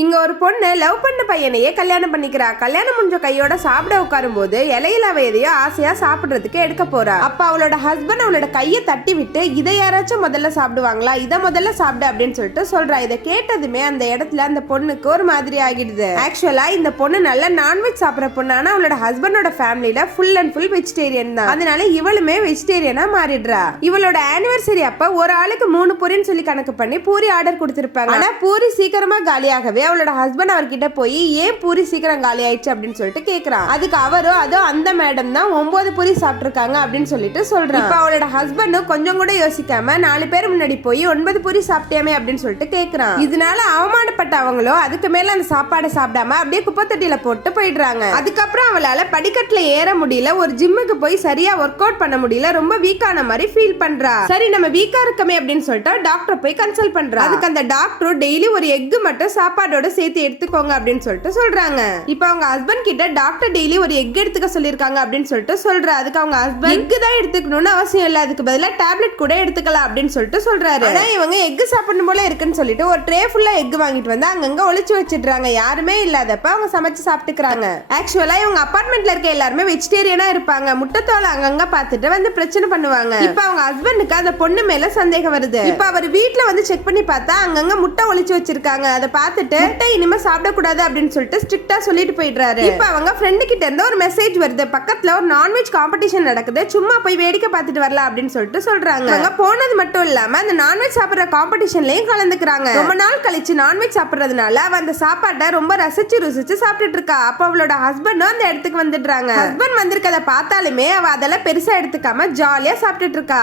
இங்க ஒரு பொண்ணு லவ் பண்ண பையனையே கல்யாணம் பண்ணிக்கிறா. கல்யாணம் முடிஞ்ச கையோட சாப்பிட உட்காரும் போது இலையில அவ எதையோ ஆசையா சாப்பிடுறதுக்கு எடுக்க போறா. அப்ப அவளோட ஹஸ்பண்ட் அவளோட கையை தட்டி விட்டு இதை யாராச்சும் முதல்ல சாப்பிடுவாங்களா, இதை முதல்ல சாப்பிடு அப்படின்னு சொல்லிட்டு சொல்றா. இதை கேட்டதுமே அந்த இடத்துல அந்த பொண்ணுக்கு ஒரு மாதிரி ஆகிடுது. ஆக்சுவலா இந்த பொண்ணு நல்ல நான்வெஜ் சாப்பிடுற பொண்ணு. ஆனா அவளோட ஹஸ்பண்டோட ஃபேமிலில ஃபுல் அண்ட் ஃபுல் வெஜிடேரியன் தான். அதனால இவளுமே வெஜிடேரியனா மாறிடுறா. இவளோட ஆனிவர்சரி அப்ப ஒரு ஆளுக்கு 3 பூரின்னு சொல்லி கணக்கு பண்ணி பூரி ஆர்டர் கொடுத்திருப்பாங்க. ஆனா பூரி சீக்கிரமா காலியாகவே அவளோட ஹஸ்பண்ட் அவர்கிட்ட போய் ஏன் பூரி சீக்கிரம் காலி ஆயிடுச்சு அப்படின்னு சொல்லிட்டு கேக்குறான். அதுக்கு அவரும் அதோ அந்த மேடம் தான் 9 பூரி சாப்பிட்டுருக்காங்க அப்படின்னு சொல்லிட்டு சொல்றான். இப்ப அவளோட ஹஸ்பண்டும் கொஞ்சம் கூட யோசிக்காம 4 பேர் முன்னாடி போய் 9 பூரி சாப்பிட்டியாமே அப்படின்னு சொல்லிட்டு கேக்குறான். இதனால அவமானப்பட்ட அவங்களும் அதுக்கு மேல அந்த சாப்பாடை சாப்பிடாம அப்படியே குப்பை தொட்டியில போட்டு போயிடுறாங்க. அதுக்கப்புறம் அவளால படிக்கட்டுல ஏற முடியல, ஒரு ஜிம்முக்கு போய் சரியா ஒர்க் அவுட் பண்ண முடியல, ரொம்ப வீக்கான மாதிரி ஃபீல் பண்றா. சரி நம்ம வீக்கா இருக்கமே அப்படின்னு சொல்லிட்டு டாக்டர் போய் கன்சல்ட் பண்றா. அதுக்கு அந்த டாக்டர் டெய்லி ஒரு எக் மட்டும் சாப்பாடோட சேர்த்து எடுத்துக்கோங்க அப்படின்னு சொல்லிட்டு சொல்றாங்க. இப்ப அவங்க ஹஸ்பண்ட் கிட்ட டாக்டர் டெய்லி ஒரு எக் எடுத்துக்க சொல்லிருக்காங்க அப்படின்னு சொல்லிட்டு சொல்றா. அதுக்கு அவங்க ஹஸ்பண்ட் எக் தான் எடுத்துக்கணும்னு அவசியம் இல்ல, அதுக்கு பதிலா டேப்லெட் கூட எடுத்துக்கலாம் அப்படின்னு சொல்லிட்டு சொல்றாரு. ஆனா இவங்க எக் சாப்பிடணும் போல இருக்குன்னு சொல்லிட்டு ஒரு ட்ரே ஃபுல்லா எக் வாங்கிட்டு வந்து அங்கங்க ஒளிச்சு வச்சிடுறாங்க. யாருமே இல்லாதப்ப அவங்க சமைச்சு சாப்பிட்டுக்கிறாங்க. ஆக்சுவலா இவங்க அபார்ட்மெண்ட்ல இருக்க எல்லாருமே வெஜிடேரியனா இருப்பாங்க. முட்டைத்தோலை அங்கங்க பார்த்துட்டு வந்து பிரச்சனை பண்ணுவாங்க. இப்ப அவங்க ஹஸ்பண்டுக்கு அந்த பொண்ணு மேல சந்தேகம் வருது. இப்ப அவர் வீட்டுல வந்து செக் பண்ணி பார்த்தா அங்கங்க முட்டை ஒளிச்சு வச்சிருக்காங்க. அதை பார்த்துட்டு முட்டை இனிமே சாப்பிடக்கூடாது அப்படின்னு சொல்லிட்டு ஸ்ட்ரிக்டா சொல்லிட்டு போயிடுறாரு. இப்ப அவங்க ஃப்ரெண்டு கிட்ட இருந்து ஒரு மெசேஜ் வருது, பக்கத்துல ஒரு நான்வெஜ் காம்படிஷன் நடக்குது, சும்மா போய் வேடிக்கை பார்த்துட்டு வரலாம் அப்படின்னு சொல்லிட்டு சொல்றாங்க. அவங்க போனது மட்டும் இல்லாம அந்த நான்வெஜ் சாப்பிடுற காம்படிஷன்லயும் கலந்துக்கிறாங்க. ரொம்ப நாள் கழிச்சு நான்வெஜ் சாப்பிடுறதுனால அவ அந்த சாப்பாட்டை ரொம்ப ரசிச்சு ருசிச்சு சாப்பிட்டுட்டு இருக்கா. அப்ப அவளோட ஹஸ்பண்டும் அந்த இடத்துக்கு வந்துடுறாங்க. ஹஸ்பண்ட் வந்திருக்கத பார்த்தாலுமே அவ அதெல்லாம் பெருசா எடுத்துக்காம ஜாலியா சாப்பிட்டுட்டு இருக்கா.